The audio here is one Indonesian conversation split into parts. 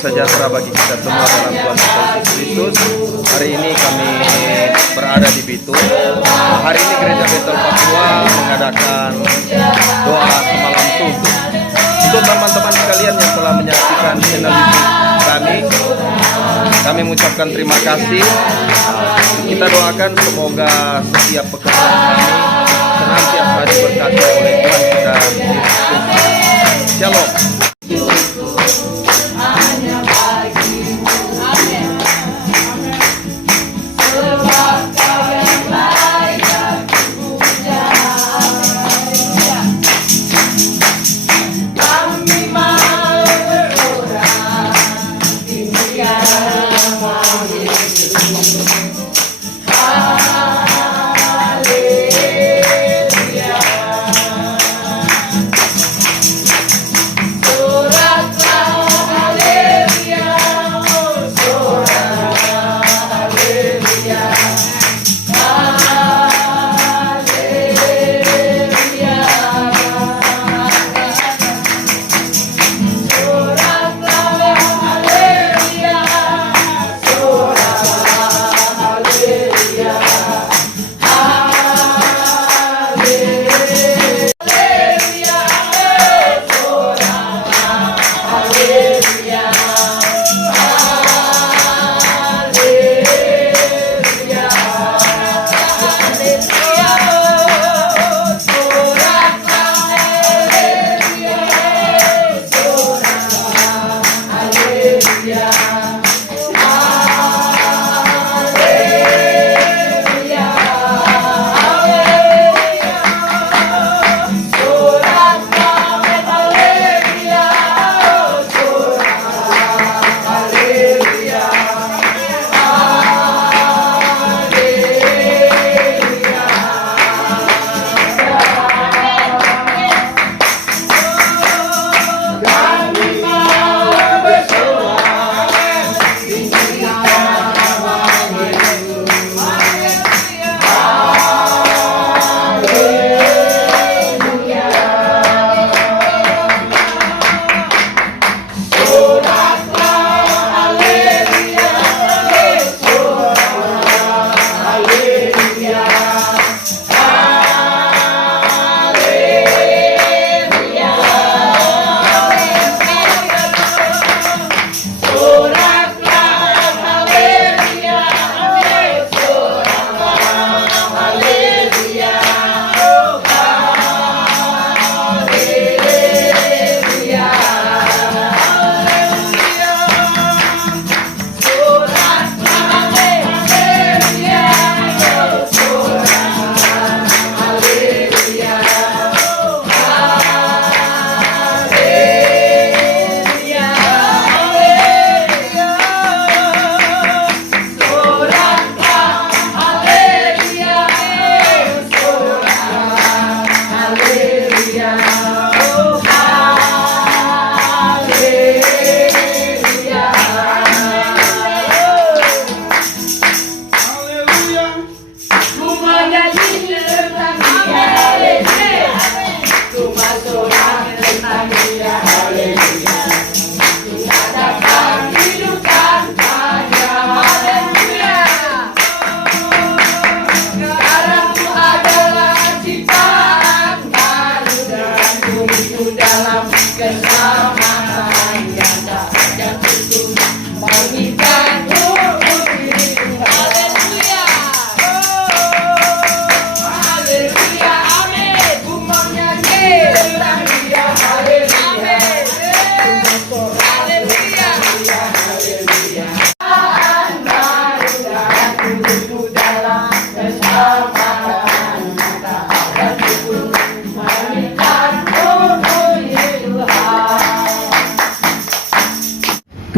sejahtera bagi kita semua dalam Tuhan kita Yesus Kristus. Hari ini kami berada di Bitung. Hari ini Gereja Betel Papua mengadakan doa semalam suntuk. Untuk teman-teman sekalian yang telah menyaksikan channel YouTube kami mengucapkan terima kasih. Kita doakan semoga setiap pekerjaan kami senantiasa diberkati oleh Tuhan kita Yesus Kristus. Shalom.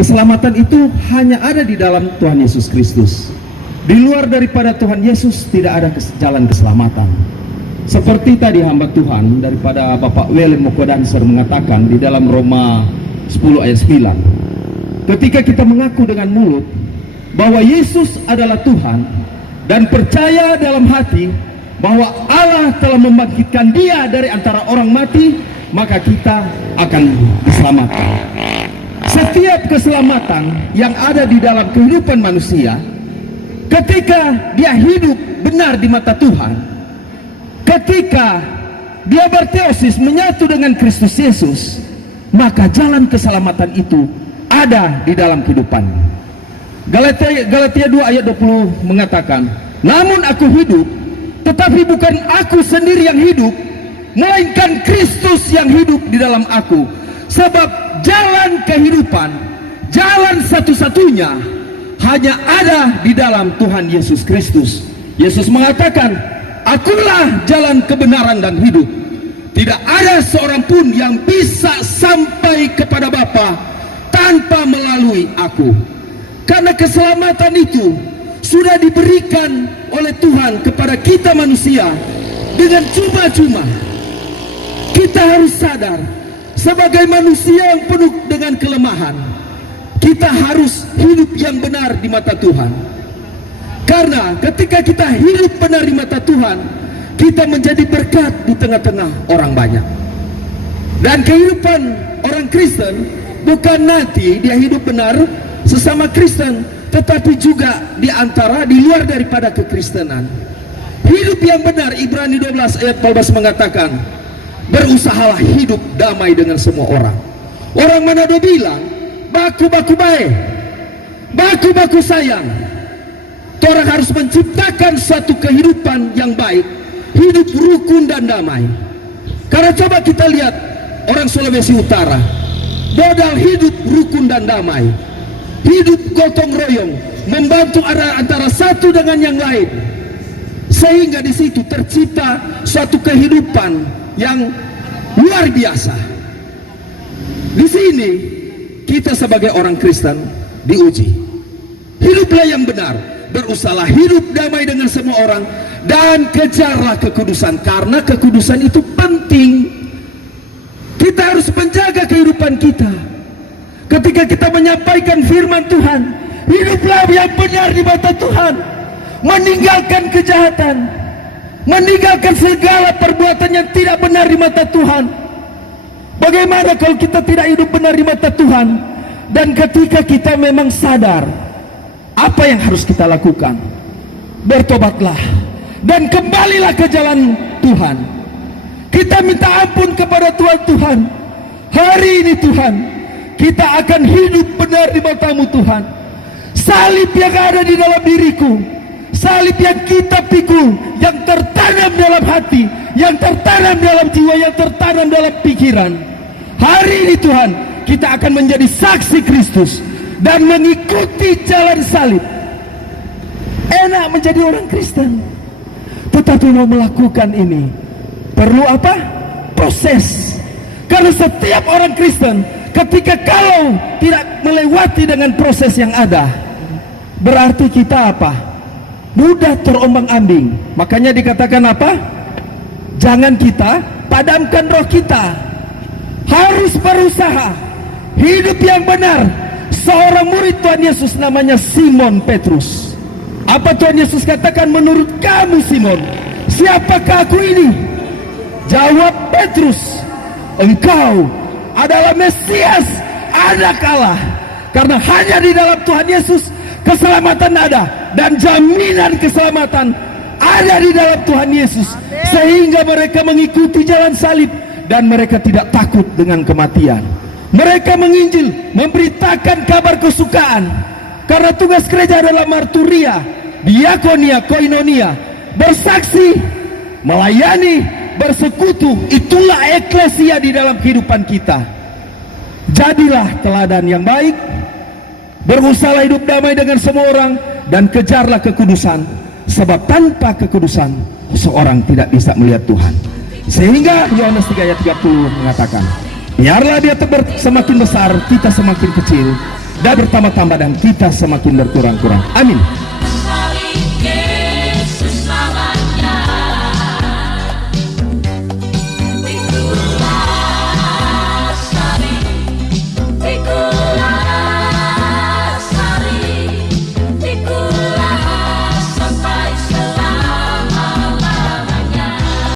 Keselamatan itu hanya ada di dalam Tuhan Yesus Kristus. Di luar daripada Tuhan Yesus tidak ada jalan keselamatan. Seperti tadi hamba Tuhan daripada Bapak Willem Mokodanser mengatakan di dalam Roma 10 ayat 9. Ketika kita mengaku dengan mulut bahwa Yesus adalah Tuhan dan percaya dalam hati bahwa Allah telah membangkitkan Dia dari antara orang mati, maka kita akan diselamatkan. Setiap keselamatan yang ada di dalam kehidupan manusia, ketika dia hidup benar di mata Tuhan, ketika dia berteosis menyatu dengan Kristus Yesus, maka jalan keselamatan itu ada di dalam kehidupan. Galatia 2 ayat 20 mengatakan, namun aku hidup, tetapi bukan aku sendiri yang hidup, melainkan Kristus yang hidup di dalam aku. Sebab jalan kehidupan, jalan satu-satunya hanya ada di dalam Tuhan Yesus Kristus. Yesus mengatakan, akulah jalan kebenaran dan hidup. Tidak ada seorang pun yang bisa sampai kepada Bapa tanpa melalui aku. Karena keselamatan itu sudah diberikan oleh Tuhan kepada kita manusia dengan cuma-cuma. Kita harus sadar, sebagai manusia yang penuh dengan kelemahan, kita harus hidup yang benar di mata Tuhan. Karena ketika kita hidup benar di mata Tuhan, kita menjadi berkat di tengah-tengah orang banyak. Dan kehidupan orang Kristen bukan nanti dia hidup benar sesama Kristen, tetapi juga di luar daripada kekristenan. Hidup yang benar, Ibrani 12 ayat 14 mengatakan, berusahalah hidup damai dengan semua orang. Orang Manado bilang, baku-baku baik, baku-baku sayang. Orang harus menciptakan satu kehidupan yang baik, hidup rukun dan damai. Karena coba kita lihat orang Sulawesi Utara, modal hidup rukun dan damai, hidup gotong royong, membantu antara satu dengan yang lain, sehingga di situ tercipta suatu kehidupan yang luar biasa. Di sini kita sebagai orang Kristen diuji. Hiduplah yang benar, berusahalah hidup damai dengan semua orang, dan kejarlah kekudusan, karena kekudusan itu penting. Kita harus menjaga kehidupan kita. Ketika kita menyampaikan firman Tuhan, hiduplah yang benar di mata Tuhan, meninggalkan kejahatan, meninggalkan segala perbuatan yang tidak benar di mata Tuhan. Bagaimana kalau kita tidak hidup benar di mata Tuhan? Dan ketika kita memang sadar apa yang harus kita lakukan, bertobatlah dan kembalilah ke jalan Tuhan. Kita minta ampun kepada Tuhan. Hari ini Tuhan, kita akan hidup benar di mata-Mu Tuhan. Salib yang ada di dalam diriku, salib yang kita pikul, yang tertanam dalam hati, yang tertanam dalam jiwa, yang tertanam dalam pikiran. Hari ini Tuhan, kita akan menjadi saksi Kristus dan mengikuti jalan salib. Enak menjadi orang Kristen, tetapi mau melakukan ini perlu apa? Proses. Karena setiap orang Kristen, ketika kalau tidak melewati dengan proses yang ada, berarti kita apa? Mudah terombang-ambing. Makanya dikatakan apa? Jangan kita padamkan roh kita. Harus berusaha hidup yang benar. Seorang murid Tuhan Yesus namanya Simon Petrus. Apa Tuhan Yesus katakan, menurut kamu Simon, siapakah aku ini? Jawab Petrus, engkau adalah Mesias, anak Allah. Karena hanya di dalam Tuhan Yesus keselamatan ada, dan jaminan keselamatan ada di dalam Tuhan Yesus. Sehingga mereka mengikuti jalan salib dan mereka tidak takut dengan kematian. Mereka menginjil, memberitakan kabar kesukaan. Karena tugas gereja adalah marturia, diakonia, koinonia, bersaksi, melayani, bersekutu. Itulah eklesia di dalam kehidupan kita. Jadilah teladan yang baik, berusahalah hidup damai dengan semua orang, dan kejarlah kekudusan, sebab tanpa kekudusan seorang tidak bisa melihat Tuhan. Sehingga Yohanes 3 ayat 30 mengatakan, biarlah dia semakin besar, kita semakin kecil, dan bertambah-tambah, dan kita semakin berkurang-kurang. Amin.